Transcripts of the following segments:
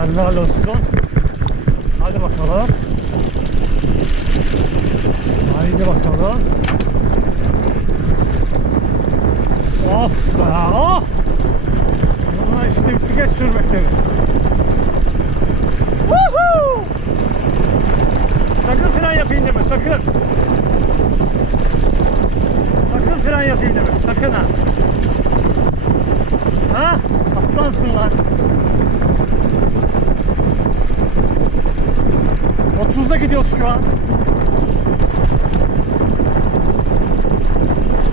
Helal olsun. Hadi bakalım. Haydi bakalım. Of be of. Bunlar işte bisiklet sürmek demek. Gidiyoruz şu an.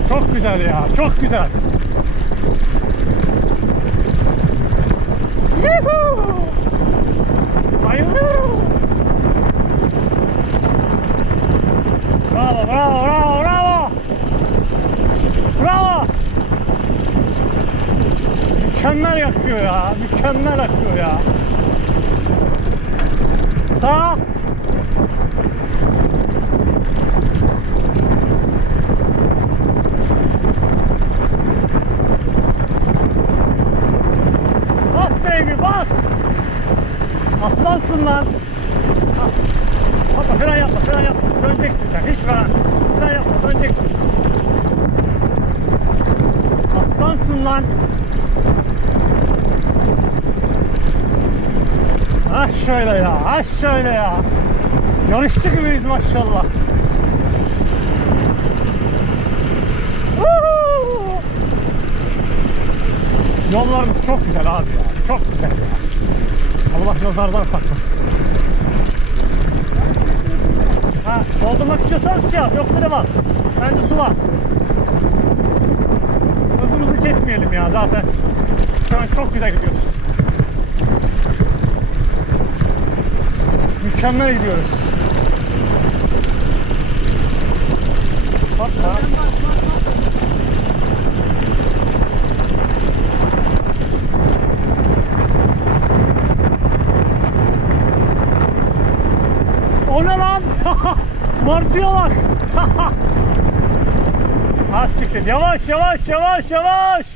Çok güzel ya, çok güzel. Yuhuu! Bayılıyorum. Bravo, bravo, bravo, bravo. Bravo. Mükemmel yakıyor ya, mükemmel akıyor ya. Sağ. Bas baby bas. Aslansın lan. Yapma fren yapma fren yapma. Döneceksin sen. Hiç fren. Fren yapma döneceksin. Aslansın lan. Ha şöyle ya. Ha şöyle ya. Yarışçı gibiyiz maşallah. Yollarımız çok güzel abi ya. Çok güzel ya. Allah nazardan saklasın. Ha, doldurmak istiyorsanız şey yap. Yoksa devam. Bende su var. Hızımızı kesmeyelim ya zaten. Şu an çok güzel gidiyoruz. Mükemmel gidiyoruz. Hoppa. O ne lan? Martıya bak. Az siktir. Yavaş yavaş yavaş yavaş.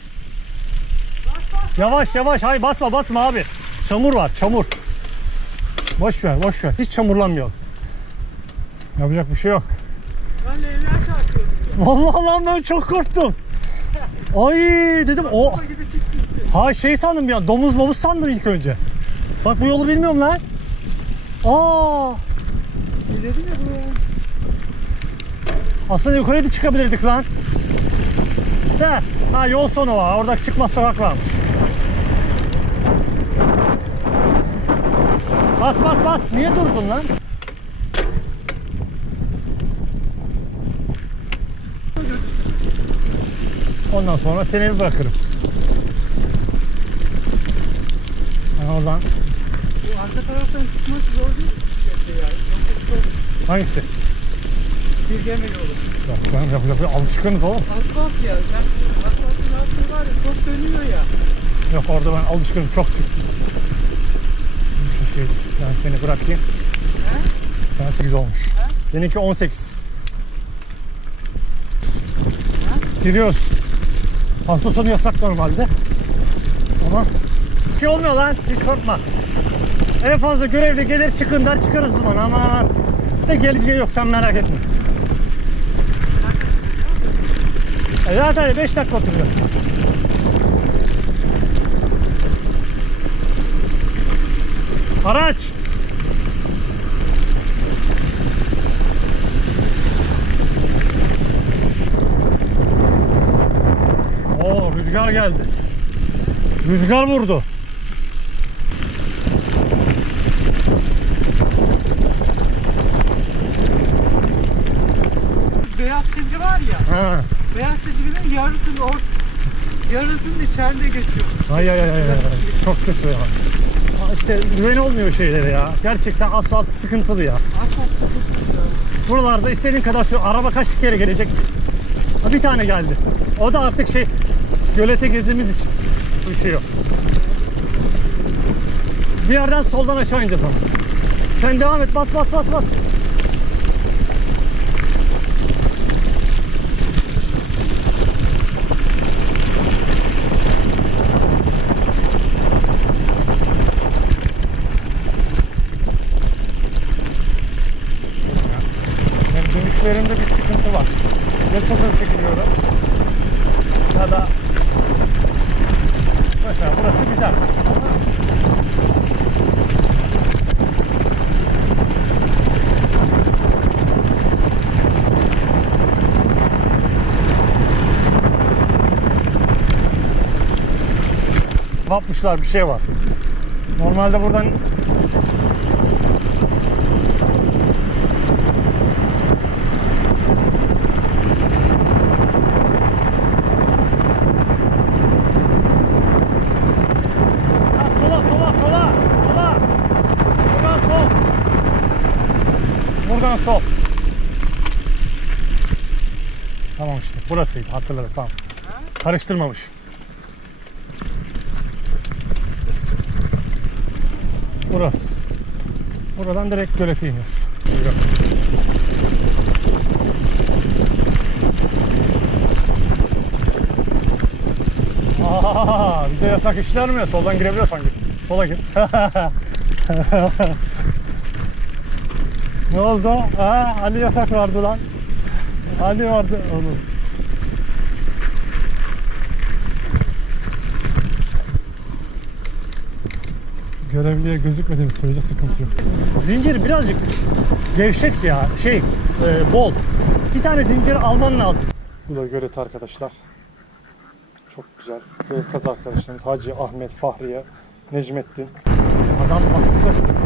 Yavaş yavaş. Hayır basma basma abi. Çamur var çamur. Boş ver boş ver. Hiç çamurlanmıyor. Yapacak bir şey yok. Ben Leyla çarpıyordum. Vallahi lan ben çok korktum. Ay dedim o. Ha şey sandım ya domuz momuz sandım ilk önce. Bak bu yolu bilmiyorum lan. Aa, Dedim ya bu. aslında yukarıya da çıkabilirdik lan. De, ha yol sonu var. Orada çıkmaz sokak varmış. Bas bas bas. Niye durdun lan? Ondan sonra seni bir bırakırım. Ben oradan Bu arka taraftan çıkması zor değil mi? Hangisi? bir gemi yolu. Bak ben yapacak bir alışkınız oğlum. Asfalt ya. Sen asfaltın altı var ya çok dönüyor ya. Yok orada ben alışkınım çok çıktım. Bir şey, ben seni bırakayım. He? Sen 8 olmuş. He? Benimki 18. Giriyoruz. Hafta sonu yasak normalde. Ama bir şey olmuyor lan hiç korkma. En fazla görevli gelir çıkın der çıkarız duman ama de geleceği yok sen merak etme. E zaten 5 dakika oturacağız. Araç. Oo rüzgar geldi. Rüzgar vurdu. Beyaz çizgi var ya. Ha. Beyaz çizginin yarısını or yarısını içeride geçiyor. Ay ay ay ay. ay. Çok kötü ya. İşte güven olmuyor şeylere ya. Gerçekten asfalt sıkıntılı ya. Asfalt sıkıntı ya. Buralarda istediğin kadar sür. Araba kaç kere gelecek? Ha, bir tane geldi. O da artık şey gölete girdiğimiz için düşüyor. Bir yerden soldan aşağı ineceğiz ama. Sen devam et bas bas bas bas. Sıkıntı var. Ya çok hızlı gidiyorum ya da mesela burası güzel. Yapmışlar bir şey var. Normalde buradan Ha, sola sola sola. Buradan sol. Buradan sol. Tamam işte burasıydı hatırladım tamam. Karıştırmamış. Burası. Buradan direkt gölete iniyoruz. Buyurun. Aa, bize yasak işler mi? Soldan girebiliyor sanki. Sola gir. ne oldu? Ha, hani yasak vardı lan. Hani vardı oğlum. Görevliye gözükmediğimiz sürece sıkıntı yok. Zincir birazcık gevşek ya. Şey, e, bol. Bir tane zincir alman lazım. Bu da gölet arkadaşlar. Çok güzel. Böyle kız arkadaşlarımız Hacı, Ahmet, Fahriye, Necmettin. Adam bastı.